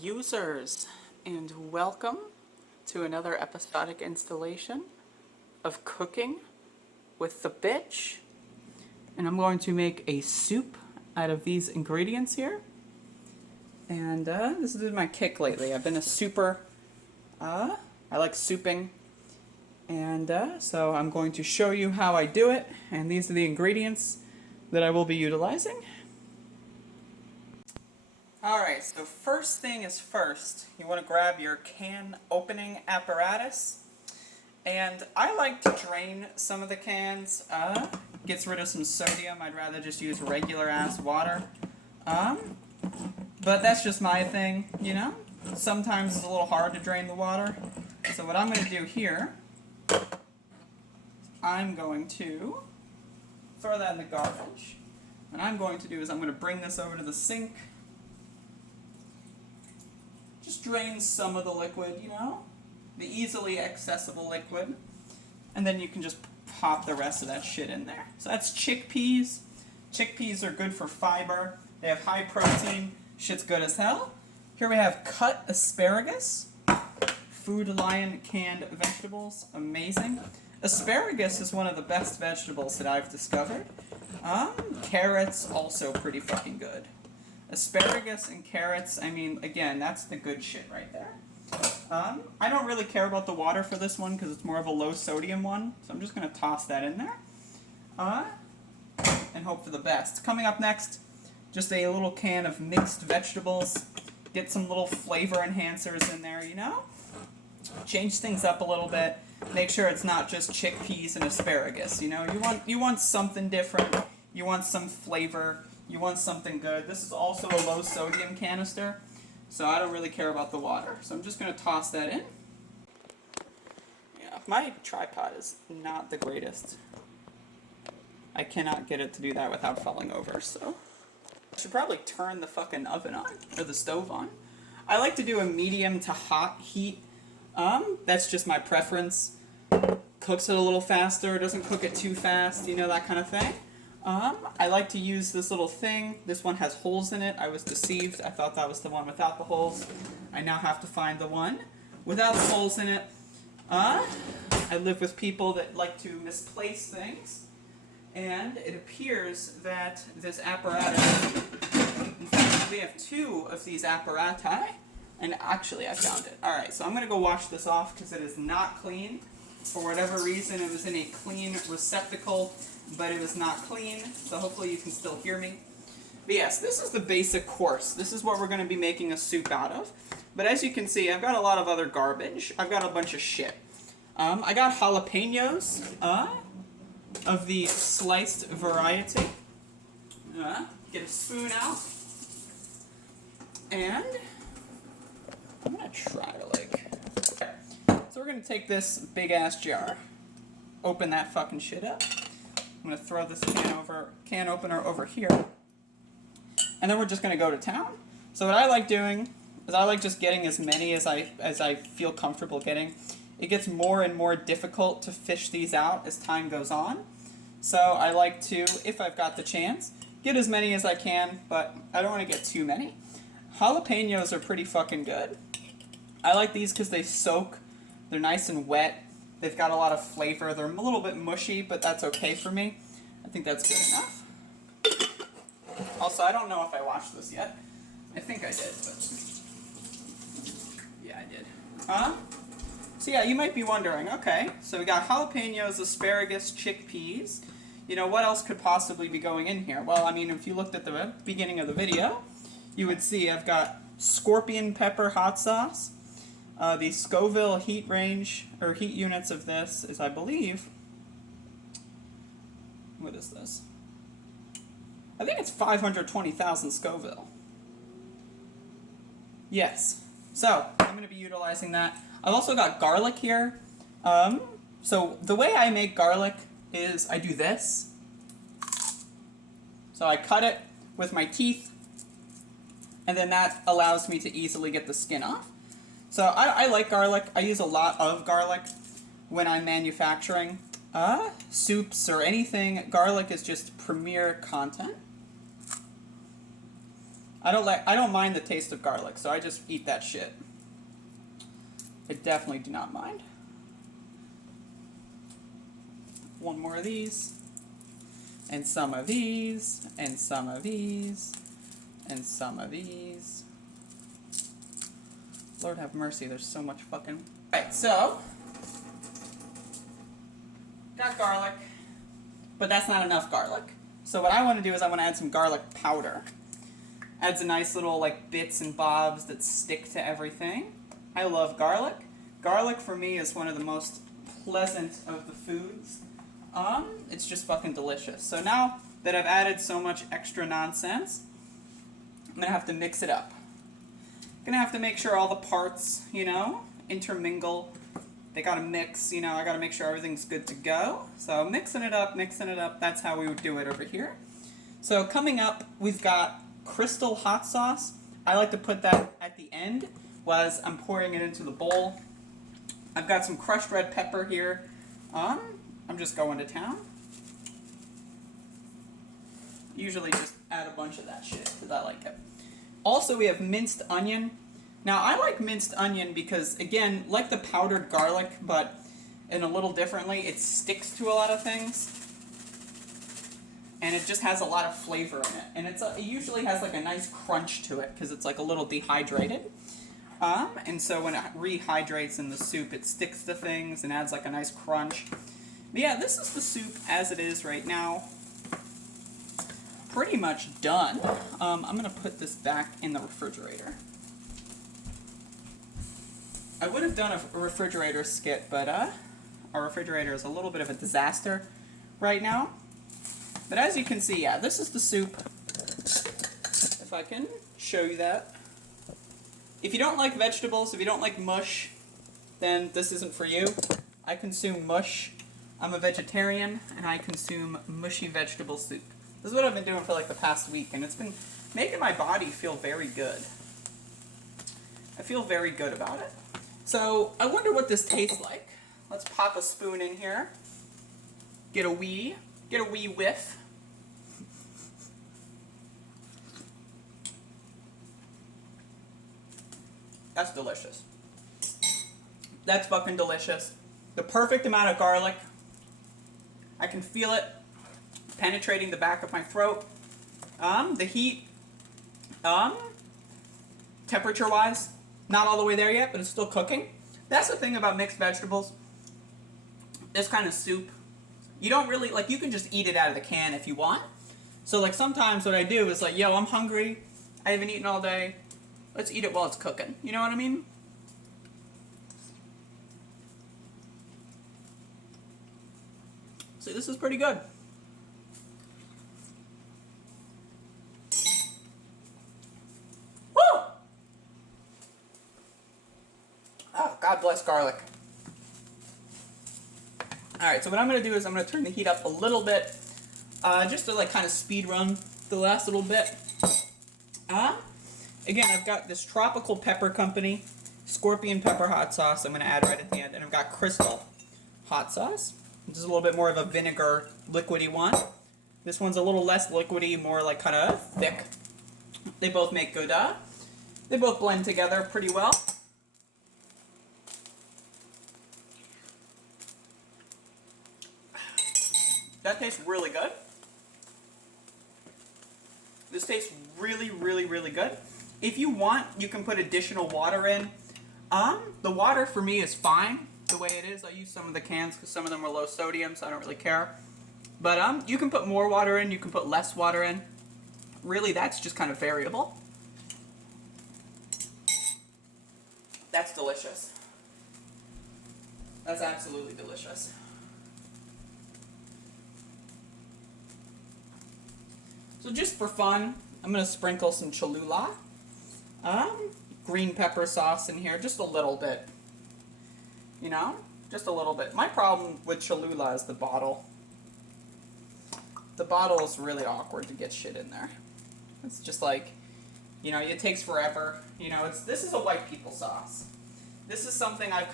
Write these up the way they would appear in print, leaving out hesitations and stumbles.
users, and welcome to another episodic installation of Cooking with the Bitch. And I'm going to make a soup out of these ingredients here. And this has been my kick lately. I've been a souper. I like souping. And so I'm going to show you how I do it. And these are the ingredients that I will be utilizing. Alright, so first thing is first, you want to grab your can opening apparatus, and I like to drain some of the cans, gets rid of some sodium. I'd rather just use regular ass water, but that's just my thing, you know, sometimes it's a little hard to drain the water. So what I'm going to do here, I'm going to throw that in the garbage. What I'm going to do is I'm going to bring this over to the sink. Just drain some of the liquid, you know, the easily accessible liquid, and then you can just pop the rest of that shit in there. So that's chickpeas. Chickpeas are good for fiber. They have high protein. Shit's good as hell. Here we have cut asparagus. Food Lion canned vegetables. Amazing. Asparagus is one of the best vegetables that I've discovered. Carrots, also pretty fucking good. Asparagus and carrots, I mean, again, that's the good shit right there. I don't really care about the water for this one because it's more of a low sodium one, so I'm just going to toss that in there. And hope for the best. Coming up next, just a little can of mixed vegetables. Get some little flavor enhancers in there, you know? Change things up a little bit. Make sure it's not just chickpeas and asparagus, you know? You want something different. You want some flavor. You want something good. This is also a low sodium canister, so I don't really care about the water. So I'm just going to toss that in. Yeah, my tripod is not the greatest. I cannot get it to do that without falling over, so I should probably turn the fucking oven on, or the stove on. I like to do a medium to hot heat. That's just my preference. Cooks it a little faster, doesn't cook it too fast, you know, that kind of thing. I like to use this little thing. This one has holes in it. I was deceived. I thought that was the one without the holes. I now have to find the one without the holes in it. I live with people that like to misplace things. And it appears that this apparatus, in fact, we have two of these apparati. And actually, I found it. Alright, so I'm going to go wash this off because it is not clean. For whatever reason, it was in a clean receptacle, but it was not clean, so hopefully you can still hear me. But yes, this is the basic course. This is what we're going to be making a soup out of. But as you can see, I've got a lot of other garbage. I've got a bunch of shit. I got jalapenos of the sliced variety. Get a spoon out. And I'm going to try to So we're going to take this big ass jar. Open that fucking shit up. I'm going to throw this can opener over here. And then we're just going to go to town. So what I like doing is I like just getting as many as I feel comfortable getting. It gets more and more difficult to fish these out as time goes on. So I like to, if I've got the chance, get as many as I can, but I don't want to get too many. Jalapenos are pretty fucking good. I like these because they soak. They're nice and wet. They've got a lot of flavor. They're a little bit mushy, but that's okay for me. I think that's good enough. Also, I don't know if I watched this yet. I think I did, but yeah, I did. So yeah, you might be wondering, okay, so we got jalapenos, asparagus, chickpeas. You know, what else could possibly be going in here? Well, I mean, if you looked at the beginning of the video, you would see I've got scorpion pepper hot sauce. The Scoville heat range, or heat units of this is, I believe, what is this? I think it's 520,000 Scoville. Yes. So, I'm going to be utilizing that. I've also got garlic here. So, the way I make garlic is I do this. So, I cut it with my teeth, and then that allows me to easily get the skin off. So I like garlic. I use a lot of garlic when I'm manufacturing soups or anything. Garlic is just premier content. I don't mind the taste of garlic, so I just eat that shit. I definitely do not mind. One more of these, and some of these, and some of these, and some of these. Lord have mercy, there's so much fucking... Alright, so, got garlic, but that's not enough garlic. So what I want to do is I want to add some garlic powder. Adds a nice little like bits and bobs that stick to everything. I love garlic. Garlic for me is one of the most pleasant of the foods. It's just fucking delicious. So now that I've added so much extra nonsense, I'm gonna have to mix it up. Gonna have to make sure all the parts, you know, intermingle. They gotta mix, you know, I gotta make sure everything's good to go. So mixing it up, that's how we would do it over here. So coming up, we've got Crystal hot sauce. I like to put that at the end as I'm pouring it into the bowl. I've got some crushed red pepper here. I'm just going to town. Usually just add a bunch of that shit because I like it. Also, we have minced onion. Now, I like minced onion because, again, like the powdered garlic, but in a little differently, it sticks to a lot of things. And it just has a lot of flavor in it. And it usually has like a nice crunch to it because it's like a little dehydrated. And so when it rehydrates in the soup, it sticks to things and adds like a nice crunch. But yeah, this is the soup as it is right now. Pretty much done. I'm going to put this back in the refrigerator. I would have done a refrigerator skit, but our refrigerator is a little bit of a disaster right now. But as you can see, yeah, this is the soup. If I can show you that. If you don't like vegetables, if you don't like mush, then this isn't for you. I consume mush. I'm a vegetarian, and I consume mushy vegetable soup. This is what I've been doing for like the past week, and it's been making my body feel very good. I feel very good about it. So, I wonder what this tastes like. Let's pop a spoon in here. Get a wee whiff. That's delicious. That's fucking delicious. The perfect amount of garlic. I can feel it penetrating the back of my throat. The heat, temperature-wise, not all the way there yet, but it's still cooking. That's the thing about mixed vegetables. This kind of soup, you don't really, like, you can just eat it out of the can if you want. So, like, sometimes what I do is, like, yo, I'm hungry, I haven't eaten all day, let's eat it while it's cooking. You know what I mean? See, this is pretty good. Woo! Oh, God bless garlic. Alright, so what I'm going to do is I'm going to turn the heat up a little bit, just to like kind of speed run the last little bit. Again, I've got this Tropical Pepper Company Scorpion Pepper Hot Sauce I'm going to add right at the end, and I've got Crystal Hot Sauce. This is a little bit more of a vinegar liquidy one. This one's a little less liquidy, more like kind of thick. They both make good, they both blend together pretty well. That tastes really good. This tastes really, really, really good. If you want, you can put additional water in. The water for me is fine the way it is. I use some of the cans because some of them are low sodium, so I don't really care. But you can put more water in, you can put less water in. Really, that's just kind of variable. That's delicious. That's absolutely delicious. So just for fun, I'm going to sprinkle some Cholula. Green pepper sauce in here, just a little bit. You know? Just a little bit. My problem with Cholula is the bottle. The bottle is really awkward to get shit in there. It's just like, you know, it takes forever. You know, this is a white people sauce. This is something I've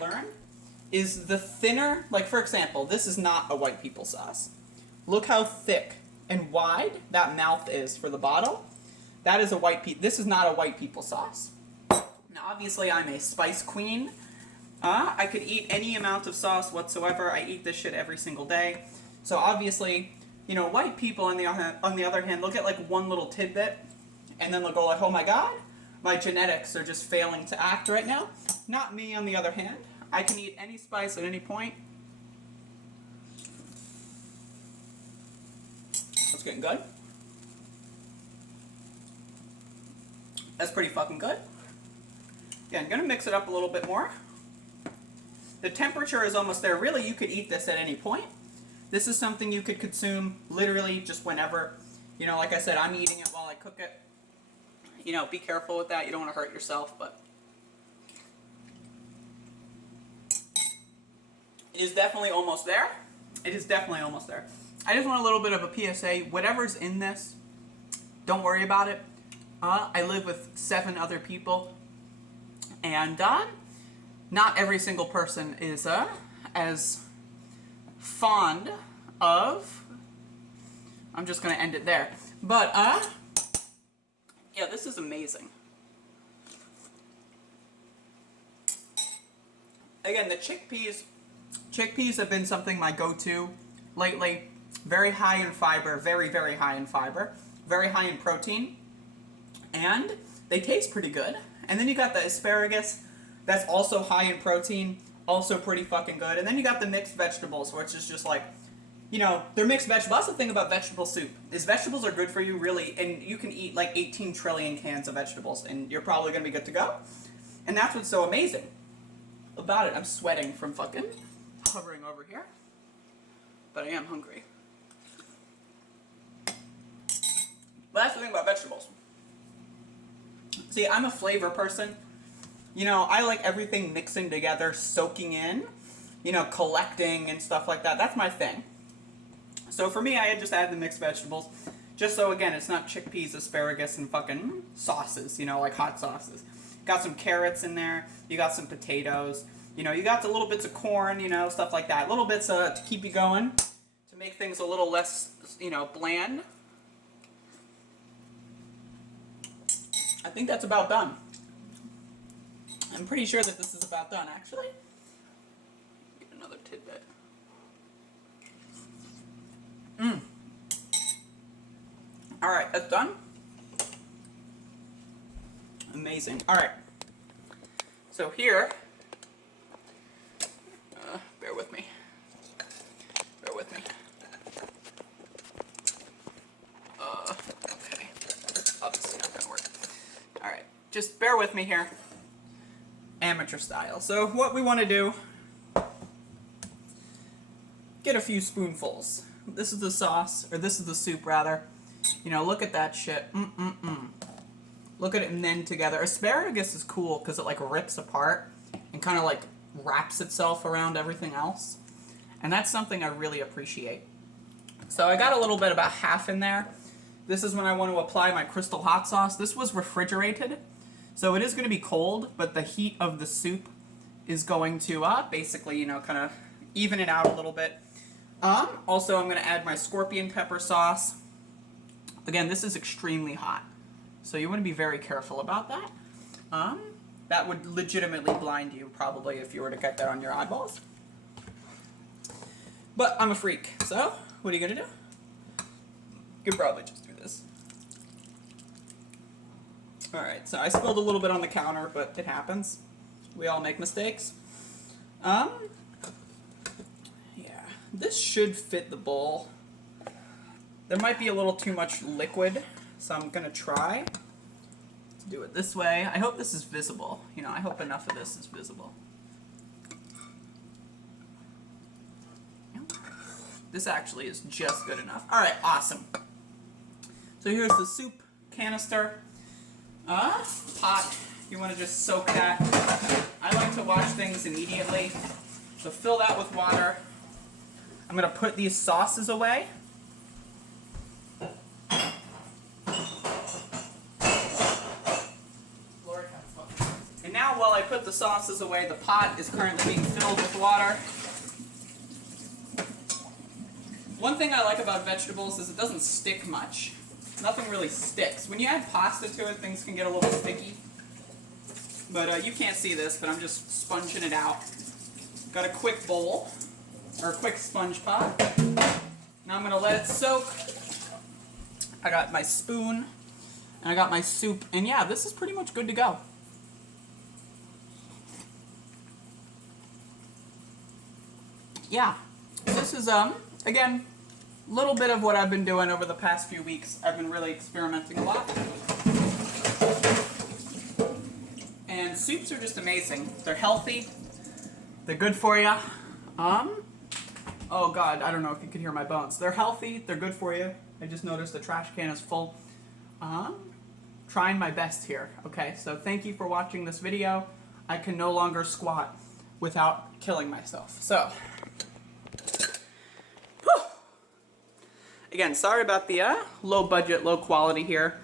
learned, is the thinner, like for example, this is not a white people sauce. Look how thick and wide that mouth is for the bottle. That is a white people. This is not a white people sauce. Now, obviously, I'm a spice queen. I could eat any amount of sauce whatsoever. I eat this shit every single day. So obviously, you know, white people on the other hand, they'll get like one little tidbit, and then they'll go like, oh my god, my genetics are just failing to act right now. Not me, on the other hand. I can eat any spice at any point. That's getting good. That's pretty fucking good. Yeah, I'm gonna mix it up a little bit more. The temperature is almost there. Really, you could eat this at any point. This is something you could consume literally just whenever. You know, like I said, I'm eating it while I cook it. You know, be careful with that. You don't want to hurt yourself, but it is definitely almost there. It is definitely almost there. I just want a little bit of a PSA. Whatever's in this, don't worry about it. I live with 7 other people, and not every single person is as fond of. I'm just gonna end it there. But yeah, this is amazing. Again, the chickpeas. Chickpeas have been something my go-to lately. Very high in fiber, very, very high in fiber, very high in protein, and they taste pretty good. And then you got the asparagus, that's also high in protein, also pretty fucking good. And then you got the mixed vegetables, which is just like, you know, they're mixed vegetables. That's the thing about vegetable soup, is vegetables are good for you, really, and you can eat like 18 trillion cans of vegetables, and you're probably gonna be good to go. And that's what's so amazing about it. I'm sweating from fucking hovering over here, but I am hungry. But that's the thing about vegetables. See, I'm a flavor person. You know, I like everything mixing together, soaking in, you know, collecting and stuff like that. That's my thing. So for me, I had just added the mixed vegetables. Just so, again, it's not chickpeas, asparagus, and fucking sauces, you know, like hot sauces. Got some carrots in there. You got some potatoes. You know, you got the little bits of corn, you know, stuff like that. Little bits to keep you going, to make things a little less, you know, bland. I think that's about done. I'm pretty sure that this is about done, actually. Get another tidbit. Alright, that's done. Amazing. Alright. So here, bear with me. Bear with me. Okay. Obviously not gonna work. Alright, just bear with me here. Amateur style. So what we want to do, get a few spoonfuls. This is the sauce, or this is the soup rather. You know, look at that shit. Look at it and then together. Asparagus is cool because it like rips apart and kind of like wraps itself around everything else. And that's something I really appreciate. So I got a little bit, about half in there. This is when I want to apply my crystal hot sauce. This was refrigerated, so it is going to be cold, but the heat of the soup is going to basically, you know, kind of even it out a little bit. Also, I'm going to add my scorpion pepper sauce. Again, this is extremely hot, so you want to be very careful about that. That would legitimately blind you, probably, if you were to get that on your eyeballs. But I'm a freak, so what are you going to do? You could probably just do this. Alright, so I spilled a little bit on the counter, but it happens. We all make mistakes. Yeah, this should fit the bowl. There might be a little too much liquid, so I'm gonna try to do it this way. I hope this is visible. You know, I hope enough of this is visible. This actually is just good enough. Alright, awesome. So here's the soup canister. Pot. You want to just soak that. I like to wash things immediately. So fill that with water. I'm going to put these sauces away. And now while I put the sauces away, the pot is currently being filled with water. One thing I like about vegetables is it doesn't stick much. nothing really sticks. When you add pasta to it, things can get a little sticky. But you can't see this, but I'm just sponging it out. Got a quick bowl, or a quick sponge pot. Now I'm gonna let it soak. I got my spoon, and I got my soup, and yeah, this is pretty much good to go. Yeah, this is, again, a little bit of what I've been doing over the past few weeks. I've been really experimenting a lot. And soups are just amazing. They're healthy. They're good for you. Oh God, I don't know if you can hear my bones. They're healthy. They're good for you. I just noticed the trash can is full. Trying my best here. Okay, so thank you for watching this video. I can no longer squat without killing myself. So, whew. Again, sorry about the low budget, low quality here.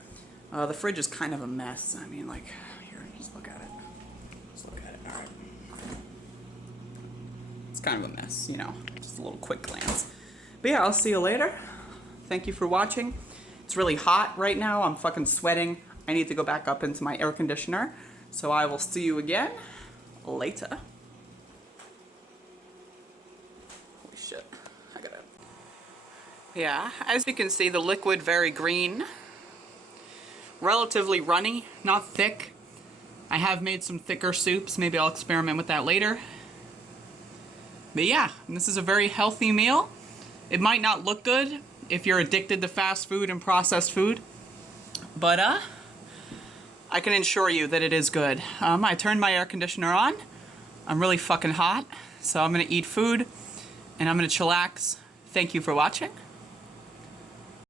The fridge is kind of a mess. I mean, like, here, just look at it. Just look at it. All right. It's kind of a mess, you know. Just a little quick glance. But yeah, I'll see you later. Thank you for watching. It's really hot right now. I'm fucking sweating. I need to go back up into my air conditioner. So I will see you again later. Holy shit. I gotta... Yeah, as you can see, the liquid very green. Relatively runny, not thick. I have made some thicker soups. Maybe I'll experiment with that later. But yeah, this is a very healthy meal. It might not look good if you're addicted to fast food and processed food. But I can assure you that it is good. I turned my air conditioner on. I'm really fucking hot. So I'm gonna eat food and I'm gonna chillax. Thank you for watching.